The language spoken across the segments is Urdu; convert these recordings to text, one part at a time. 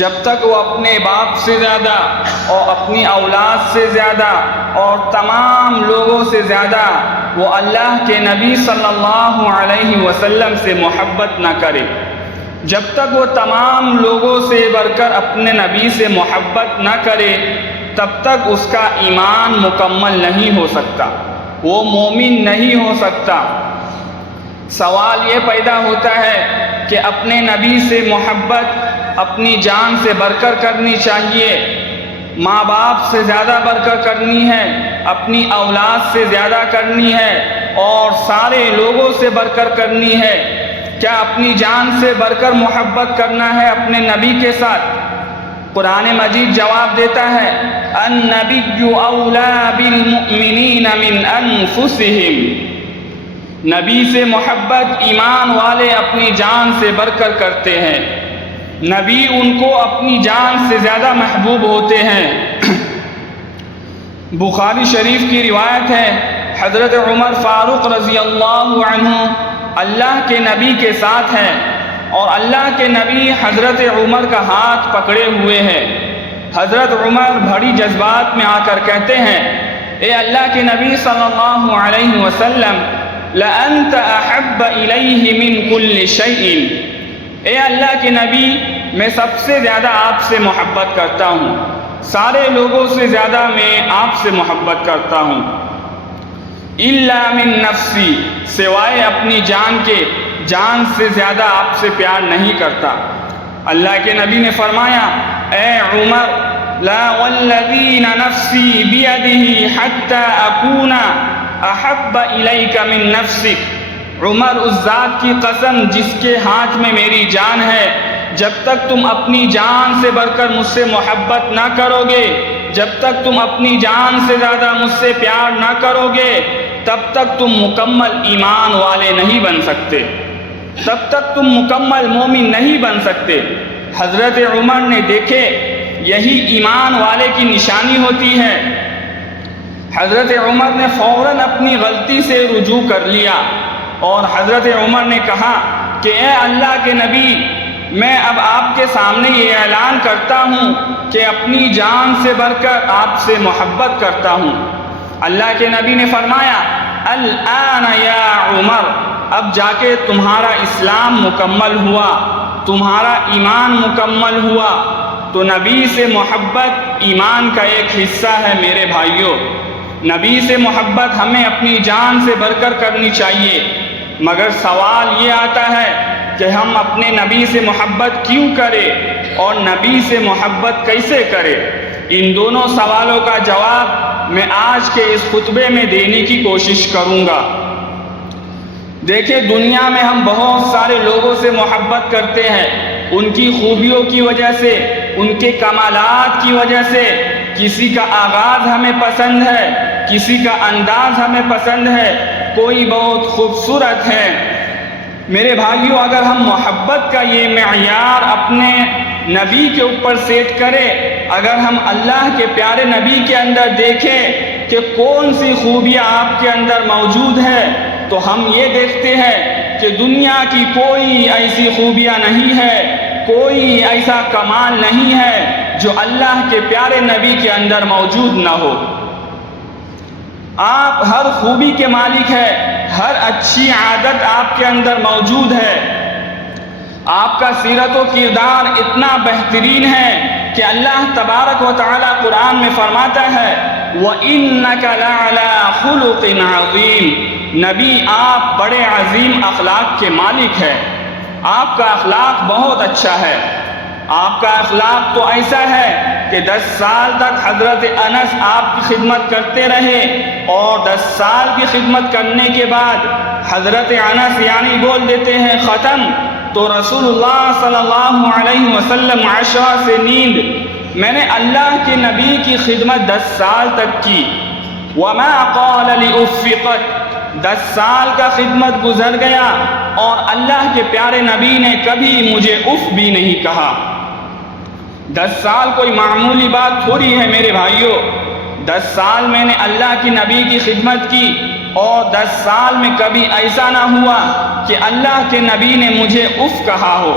جب تک وہ اپنے باپ سے زیادہ اور اپنی اولاد سے زیادہ اور تمام لوگوں سے زیادہ وہ اللہ کے نبی صلی اللہ علیہ وسلم سے محبت نہ کرے، جب تک وہ تمام لوگوں سے بڑھ کر اپنے نبی سے محبت نہ کرے، تب تک اس کا ایمان مکمل نہیں ہو سکتا، وہ مومن نہیں ہو سکتا۔ سوال یہ پیدا ہوتا ہے کہ اپنے نبی سے محبت اپنی جان سے بڑھ کر کرنی چاہیے، ماں باپ سے زیادہ بڑھ کر کرنی ہے، اپنی اولاد سے زیادہ کرنی ہے اور سارے لوگوں سے بڑھ کر کرنی ہے۔ کیا اپنی جان سے بڑھ کر محبت کرنا ہے اپنے نبی کے ساتھ؟ قرآن مجید جواب دیتا ہے، النبی اولیٰ بالمؤمنین من انفسہم۔ نبی سے محبت ایمان والے اپنی جان سے بڑھ کر کرتے ہیں، نبی ان کو اپنی جان سے زیادہ محبوب ہوتے ہیں۔ بخاری شریف کی روایت ہے، حضرت عمر فاروق رضی اللہ عنہ اللہ کے نبی کے ساتھ ہیں اور اللہ کے نبی حضرت عمر کا ہاتھ پکڑے ہوئے ہیں۔ حضرت عمر بڑی جذبات میں آ کر کہتے ہیں، اے اللہ کے نبی صلی اللہ علیہ وسلم، لَأَنْتَ أَحَبَّ إِلَيْهِ مِنْ كُلِّ شَيْءٍ، اے اللہ کے نبی میں سب سے زیادہ آپ سے محبت کرتا ہوں، سارے لوگوں سے زیادہ میں آپ سے محبت کرتا ہوں، إِلَّا مِن نَفْسِي، سوائے اپنی جان کے، جان سے زیادہ آپ سے پیار نہیں کرتا۔ اللہ کے نبی نے فرمایا، اے عمر، لا والذی نفسی بیدہ حتی اکون احب الیک من نفسک، عمر اس ذات کی قسم جس کے ہاتھ میں میری جان ہے، جب تک تم اپنی جان سے بڑھ کر مجھ سے محبت نہ کرو گے، جب تک تم اپنی جان سے زیادہ مجھ سے پیار نہ کرو گے، تب تک تم مکمل ایمان والے نہیں بن سکتے، تب تک تم مکمل مومن نہیں بن سکتے۔ حضرت عمر نے دیکھے یہی ایمان والے کی نشانی ہوتی ہے۔ حضرت عمر نے فوراً اپنی غلطی سے رجوع کر لیا اور حضرت عمر نے کہا کہ اے اللہ کے نبی، میں اب آپ کے سامنے یہ اعلان کرتا ہوں کہ اپنی جان سے بڑھ کر آپ سے محبت کرتا ہوں۔ اللہ کے نبی نے فرمایا، الآن یا عمر، اب جا کے تمہارا اسلام مکمل ہوا، تمہارا ایمان مکمل ہوا۔ تو نبی سے محبت ایمان کا ایک حصہ ہے میرے بھائیوں، نبی سے محبت ہمیں اپنی جان سے بڑھ کر کرنی چاہیے، مگر سوال یہ آتا ہے کہ ہم اپنے نبی سے محبت کیوں کریں اور نبی سے محبت کیسے کریں؟ ان دونوں سوالوں کا جواب میں آج کے اس خطبے میں دینے کی کوشش کروں گا۔ دیکھیں، دنیا میں ہم بہت سارے لوگوں سے محبت کرتے ہیں، ان کی خوبیوں کی وجہ سے، ان کے کمالات کی وجہ سے۔ کسی کا آغاز ہمیں پسند ہے، کسی کا انداز ہمیں پسند ہے، کوئی بہت خوبصورت ہے۔ میرے بھائیوں، اگر ہم محبت کا یہ معیار اپنے نبی کے اوپر سیٹ کریں، اگر ہم اللہ کے پیارے نبی کے اندر دیکھیں کہ کون سی خوبیاں آپ کے اندر موجود ہے، تو ہم یہ دیکھتے ہیں کہ دنیا کی کوئی ایسی خوبیاں نہیں ہے، کوئی ایسا کمال نہیں ہے جو اللہ کے پیارے نبی کے اندر موجود نہ ہو۔ آپ ہر خوبی کے مالک ہیں، ہر اچھی عادت آپ کے اندر موجود ہے۔ آپ کا سیرت و کردار اتنا بہترین ہے کہ اللہ تبارک و تعالی قرآن میں فرماتا ہے، وَإِنَّكَ لَعَلَىٰ خُلُقٍ عَظِيمٍ، نبی آپ بڑے عظیم اخلاق کے مالک ہیں، آپ کا اخلاق بہت اچھا ہے۔ آپ کا اخلاق تو ایسا ہے کہ 10 سال تک حضرت انس آپ کی خدمت کرتے رہے اور 10 سال کی خدمت کرنے کے بعد حضرت انس یعنی بول دیتے ہیں ختم، تو رسول اللہ صلی اللہ علیہ وسلم عشاء سے نیند، میں نے اللہ کے نبی کی خدمت 10 سال تک کی، وما قال لأفقت، 10 سال کا خدمت گزر گیا اور اللہ کے پیارے نبی نے کبھی مجھے اف بھی نہیں کہا۔ 10 سال کوئی معمولی بات تھوڑی ہے میرے بھائیوں، 10 سال میں نے اللہ کی نبی کی خدمت کی اور 10 سال میں کبھی ایسا نہ ہوا کہ اللہ کے نبی نے مجھے اف کہا ہو۔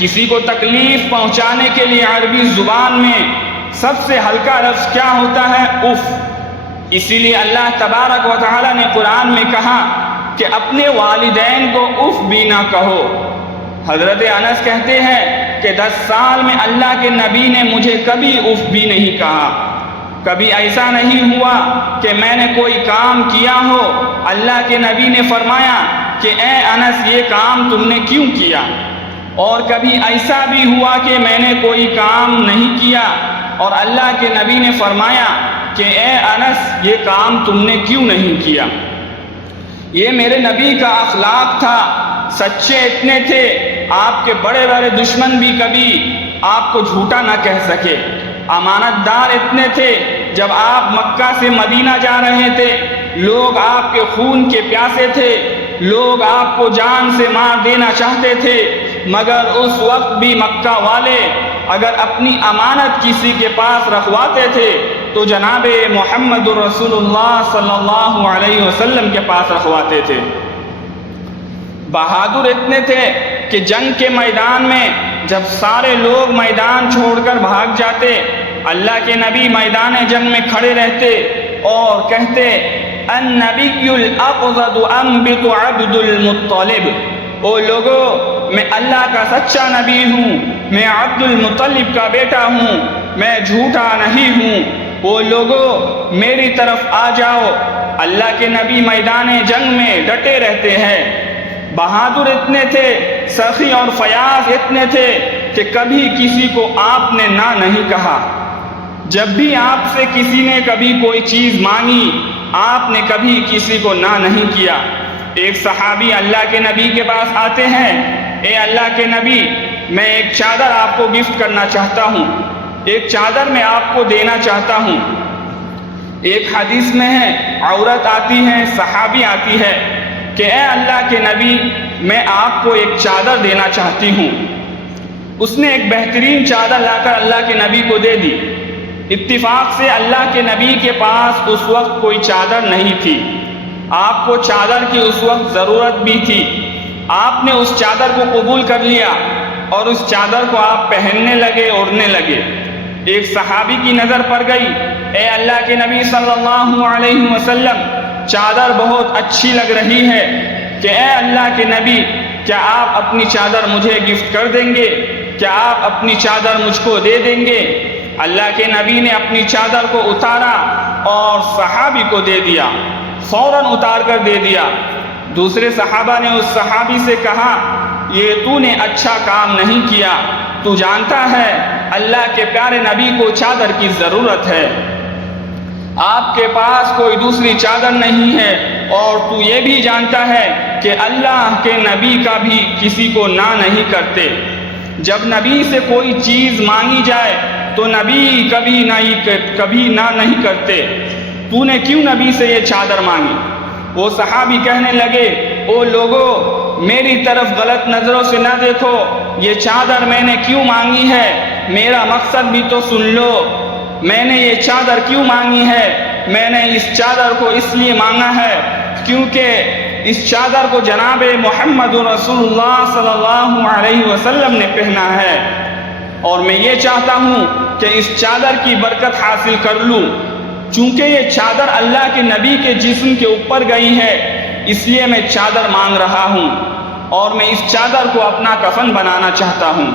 کسی کو تکلیف پہنچانے کے لیے عربی زبان میں سب سے ہلکا لفظ کیا ہوتا ہے؟ اف۔ اسی لیے اللہ تبارک و تعالی نے قرآن میں کہا کہ اپنے والدین کو اف بھی نہ کہو۔ حضرت انس کہتے ہیں کہ 10 سال میں اللہ کے نبی نے مجھے کبھی اف بھی نہیں کہا۔ کبھی ایسا نہیں ہوا کہ میں نے کوئی کام کیا ہو، اللہ کے نبی نے فرمایا کہ اے انس یہ کام تم نے کیوں کیا، اور کبھی ایسا بھی ہوا کہ میں نے کوئی کام نہیں کیا اور اللہ کے نبی نے فرمایا کہ اے انس یہ کام تم نے کیوں نہیں کیا۔ یہ میرے نبی کا اخلاق تھا۔ سچے اتنے تھے، آپ کے بڑے بڑے دشمن بھی کبھی آپ کو جھوٹا نہ کہہ سکے۔ امانت دار اتنے تھے، جب آپ مکہ سے مدینہ جا رہے تھے لوگ آپ کے خون کے پیاسے تھے، لوگ آپ کو جان سے مار دینا چاہتے تھے، مگر اس وقت بھی مکہ والے اگر اپنی امانت کسی کے پاس رکھواتے تھے تو جناب محمد رسول اللہ صلی اللہ علیہ وسلم کے پاس رکھواتے تھے۔ بہادر اتنے تھے کہ جنگ کے میدان میں جب سارے لوگ میدان چھوڑ کر بھاگ جاتے، اللہ کے نبی میدان جنگ میں کھڑے رہتے اور کہتے النبی الاقصد انبت عبد المطلب، او لوگو میں اللہ کا سچا نبی ہوں، میں عبد المطلب کا بیٹا ہوں، میں جھوٹا نہیں ہوں، وہ لوگو میری طرف آ جاؤ۔ اللہ کے نبی میدان جنگ میں ڈٹے رہتے ہیں۔ بہادر اتنے تھے، سخی اور فیاض اتنے تھے کہ کبھی کسی کو آپ نے نہ نہیں کہا۔ جب بھی آپ سے کسی نے کبھی کوئی چیز مانگی آپ نے کبھی کسی کو نہ نہیں کیا۔ ایک صحابی اللہ کے نبی کے پاس آتے ہیں، اے اللہ کے نبی میں ایک چادر آپ کو گفٹ کرنا چاہتا ہوں، ایک چادر میں آپ کو دینا چاہتا ہوں۔ ایک حدیث میں ہے عورت آتی ہے، صحابی آتی ہے کہ اے اللہ کے نبی میں آپ کو ایک چادر دینا چاہتی ہوں۔ اس نے ایک بہترین چادر لا کر اللہ کے نبی کو دے دی۔ اتفاق سے اللہ کے نبی کے پاس اس وقت کوئی چادر نہیں تھی، آپ کو چادر کی اس وقت ضرورت بھی تھی۔ آپ نے اس چادر کو قبول کر لیا اور اس چادر کو آپ پہننے لگے، اوڑھنے لگے۔ ایک صحابی کی نظر پڑ گئی، اے اللہ کے نبی صلی اللہ علیہ وسلم چادر بہت اچھی لگ رہی ہے، کہ اے اللہ کے نبی کیا آپ اپنی چادر مجھے گفٹ کر دیں گے؟ کیا آپ اپنی چادر مجھ کو دے دیں گے؟ اللہ کے نبی نے اپنی چادر کو اتارا اور صحابی کو دے دیا، فوراً اتار کر دے دیا۔ دوسرے صحابہ نے اس صحابی سے کہا یہ تو نے اچھا کام نہیں کیا، تو جانتا ہے اللہ کے پیارے نبی کو چادر کی ضرورت ہے، آپ کے پاس کوئی دوسری چادر نہیں ہے، اور تو یہ بھی جانتا ہے کہ اللہ کے نبی کا بھی کسی کو نہ نہیں کرتے۔ جب نبی سے کوئی چیز مانگی جائے تو نبی کبھی نہ نہیں کرتے، تو نے کیوں نبی سے یہ چادر مانگی؟ وہ صحابی کہنے لگے او لوگو میری طرف غلط نظروں سے نہ دیکھو، یہ چادر میں نے کیوں مانگی ہے، میرا مقصد بھی تو سن لو۔ میں نے یہ چادر کیوں مانگی ہے؟ میں نے اس چادر کو اس لیے مانگا ہے کیونکہ اس چادر کو جناب محمد رسول اللہ صلی اللہ علیہ وسلم نے پہنا ہے، اور میں یہ چاہتا ہوں کہ اس چادر کی برکت حاصل کر لوں۔ چونکہ یہ چادر اللہ کے نبی کے جسم کے اوپر گئی ہے، اس لیے میں چادر مانگ رہا ہوں، اور میں اس چادر کو اپنا کفن بنانا چاہتا ہوں۔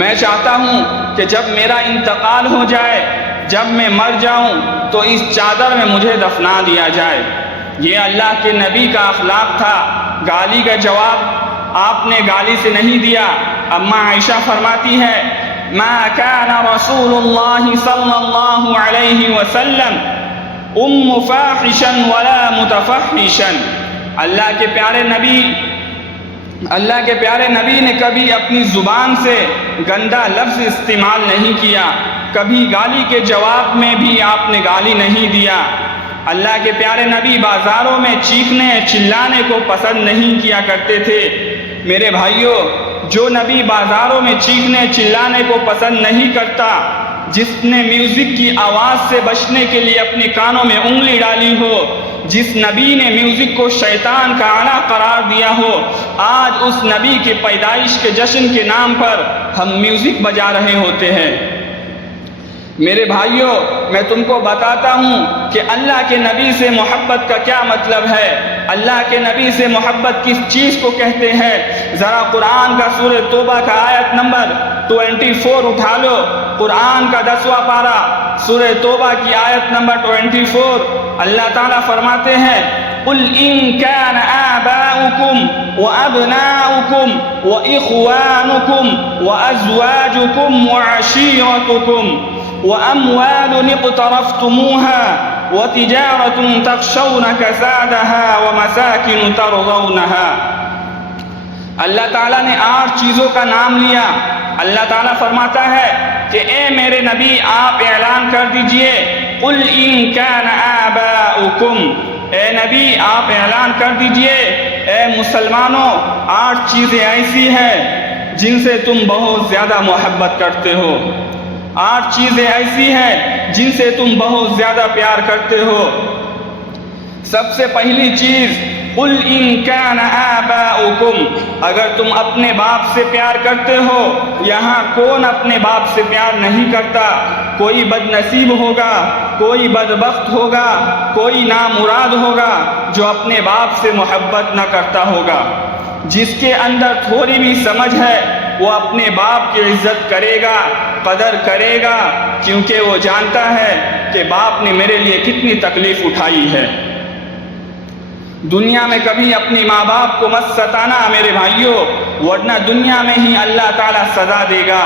میں چاہتا ہوں کہ جب میرا انتقال ہو جائے، جب میں مر جاؤں تو اس چادر میں مجھے دفنا دیا جائے۔ یہ اللہ کے نبی کا اخلاق تھا۔ گالی کا جواب آپ نے گالی سے نہیں دیا۔ اماں عائشہ فرماتی ہے ما كان رسول اللہ صلی اللہ علیہ وسلم فاحشا ولا متفحشا، اللہ کے پیارے نبی نے کبھی اپنی زبان سے گندا لفظ استعمال نہیں کیا، کبھی گالی کے جواب میں بھی آپ نے گالی نہیں دیا۔ اللہ کے پیارے نبی بازاروں میں چیخنے چلانے کو پسند نہیں کیا کرتے تھے۔ میرے بھائیوں، جو نبی بازاروں میں چیخنے چلانے کو پسند نہیں کرتا، جس نے میوزک کی آواز سے بچنے کے لیے اپنے کانوں میں انگلی ڈالی ہو، جس نبی نے میوزک کو شیطان کا آلہ قرار دیا ہو، آج اس نبی کی پیدائش کے جشن کے نام پر ہم میوزک بجا رہے ہوتے ہیں۔ میرے بھائیوں، میں تم کو بتاتا ہوں کہ اللہ کے نبی سے محبت کا کیا مطلب ہے، اللہ کے نبی سے محبت کس چیز کو کہتے ہیں۔ ذرا قرآن کا سورہ توبہ کا آیت نمبر 24 اٹھا لو، قرآن کا 10واں پارہ سورہ توبہ کی آیت نمبر 24۔ اللہ تعالیٰ فرماتے ہیں قُلْ إِن كَانَ آبَاؤُكُمْ وَأَبْنَاؤُكُمْ وَإِخْوَانُكُمْ وَأَزْوَاجُكُمْ وَعَشِيرَتُكُمْ وَأَمْوَالٌ اقْتَرَفْتُمُوهَا وَتِجَارَةٌ تَخْشَوْنَ كَسَادَهَا وَمَسَاكِنُ تَرْضَوْنَهَا۔ اللہ تعالیٰ نے 8 چیزوں کا نام لیا۔ اللہ تعالیٰ فرماتا ہے کہ اے میرے نبی آپ اعلان کر دیجئے قُلْ إِن كَانَ آبَاؤُكُمْ، اے نبی آپ اعلان کر دیجئے اے مسلمانوں 8 چیزیں ایسی ہیں جن سے تم بہت زیادہ محبت کرتے ہو، 8 چیزیں ایسی ہیں جن سے تم بہت زیادہ پیار کرتے ہو۔ سب سے پہلی چیز قُلْ إِن كَانَ آبَاؤُكُمْ، اگر تم اپنے باپ سے پیار کرتے ہو۔ یہاں کون اپنے باپ سے پیار نہیں کرتا؟ کوئی بد نصیب ہوگا، کوئی بدبخت ہوگا، کوئی نامراد ہوگا جو اپنے باپ سے محبت نہ کرتا ہوگا۔ جس کے اندر تھوڑی بھی سمجھ ہے وہ اپنے باپ کی عزت کرے گا، قدر کرے گا، کیونکہ وہ جانتا ہے کہ باپ نے میرے لیے کتنی تکلیف اٹھائی ہے۔ دنیا میں کبھی اپنی ماں باپ کو مت ستانا میرے بھائیوں، ورنہ دنیا میں ہی اللہ تعالیٰ سزا دے گا۔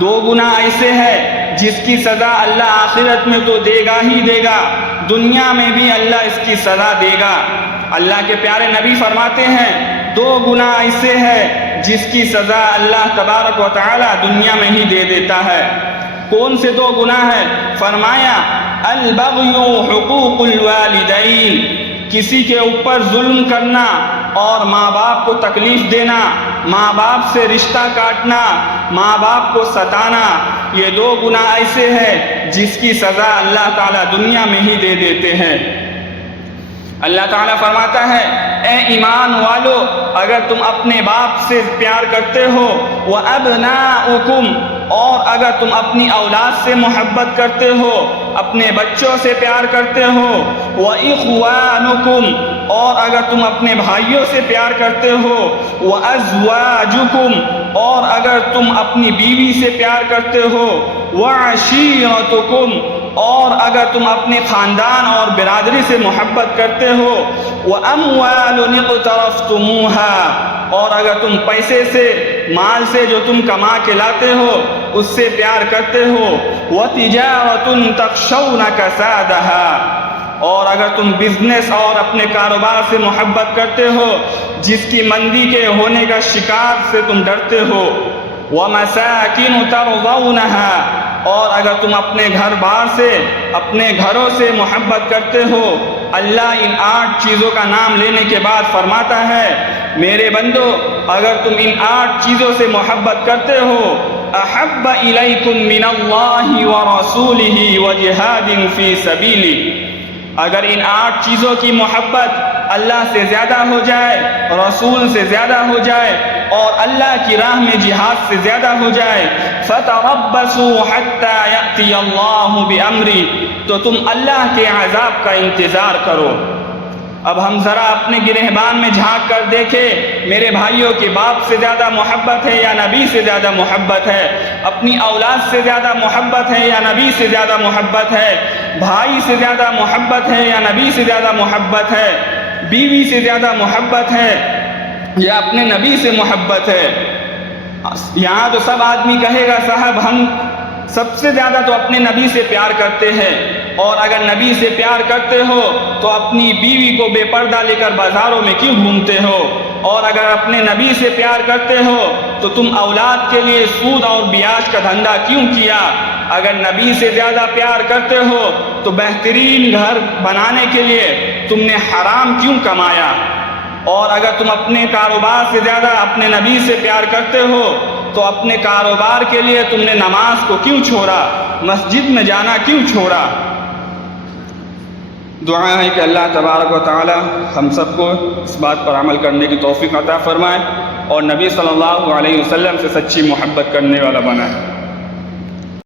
2 گناہ ایسے ہیں جس کی سزا اللہ آخرت میں تو دے گا ہی دے گا، دنیا میں بھی اللہ اس کی سزا دے گا۔ اللہ کے پیارے نبی فرماتے ہیں 2 گناہ ایسے ہیں جس کی سزا اللہ تبارک و تعالی دنیا میں ہی دے دیتا ہے۔ کون سے 2 گناہ ہیں؟ فرمایا البغی حقوق الوالدین، کسی کے اوپر ظلم کرنا اور ماں باپ کو تکلیف دینا، ماں باپ سے رشتہ کاٹنا، ماں باپ کو ستانا، یہ 2 گناہ ایسے ہیں جس کی سزا اللہ تعالیٰ دنیا میں ہی دے دیتے ہیں۔ اللہ تعالیٰ فرماتا ہے اے ایمان والو، اگر تم اپنے باپ سے پیار کرتے ہو، وَأَبْنَاؤُكُمْ، اور اگر تم اپنی اولاد سے محبت کرتے ہو، اپنے بچوں سے پیار کرتے ہو، وَإِخْوَانُكُمْ، اور اگر تم اپنے بھائیوں سے پیار کرتے ہو، وَأَزْوَاجُكُمْ، اور اگر تم اپنی بیوی سے پیار کرتے ہو، وَعَشِيرَتُكُمْ، اور اگر تم اپنے خاندان اور برادری سے محبت کرتے ہو، وَأَمْوَالٌ اقْتَرَفْتُمُوهَا، اور اگر تم پیسے سے، مال سے جو تم کما کے لاتے ہو اس سے پیار کرتے ہو، وَتِجَارَةٌ تَخْشَوْنَ كَسَادَهَا، اور اگر تم بزنس اور اپنے کاروبار سے محبت کرتے ہو جس کی مندی کے ہونے کا شکار سے تم ڈرتے ہو، وَمَسَاكِنُ تَرْضَوْنَهَا، اور اگر تم اپنے گھر بار سے، اپنے گھروں سے محبت کرتے ہو۔ اللہ ان 8 چیزوں کا نام لینے کے بعد فرماتا ہے میرے بندو، اگر تم ان 8 چیزوں سے محبت کرتے ہو، احب الیکم من اللہ ورسولہ وجہاد فی سبیلہ، اگر ان 8 چیزوں کی محبت اللہ سے زیادہ ہو جائے، رسول سے زیادہ ہو جائے اور اللہ کی راہ میں جہاد سے زیادہ ہو جائے، فَتَرَبَّصُوا حَتَّى يَأْتِيَ اللَّهُ بِأَمْرِهِ، تو تم اللہ کے عذاب کا انتظار کرو۔ اب ہم ذرا اپنے گرہبان میں جھانک کر دیکھیں میرے بھائیوں کی باپ سے زیادہ محبت ہے یا نبی سے زیادہ محبت ہے؟ اپنی اولاد سے زیادہ محبت ہے یا نبی سے زیادہ محبت ہے؟ بھائی سے زیادہ محبت ہے یا نبی سے زیادہ محبت ہے؟ بیوی سے زیادہ محبت ہے یا اپنے نبی سے محبت ہے؟ یہاں تو سب آدمی کہے گا صاحب ہم سب سے زیادہ تو اپنے نبی سے پیار کرتے ہیں، اور اگر نبی سے پیار کرتے ہو تو اپنی بیوی کو بے پردہ لے کر بازاروں میں کیوں گھومتے ہو؟ اور اگر اپنے نبی سے پیار کرتے ہو تو تم اولاد کے لیے سود اور بیاج کا دھندا کیوں کیا؟ اگر نبی سے زیادہ پیار کرتے ہو تو بہترین گھر بنانے کے لیے تم نے حرام کیوں کمایا؟ اور اگر تم اپنے کاروبار سے زیادہ اپنے نبی سے پیار کرتے ہو تو اپنے کاروبار کے لیے تم نے نماز کو کیوں چھوڑا؟ مسجد میں جانا کیوں چھوڑا؟ دعا ہے کہ اللہ تبارک و تعالی ہم سب کو اس بات پر عمل کرنے کی توفیق عطا فرمائے اور نبی صلی اللہ علیہ وسلم سے سچی محبت کرنے والا بنائے۔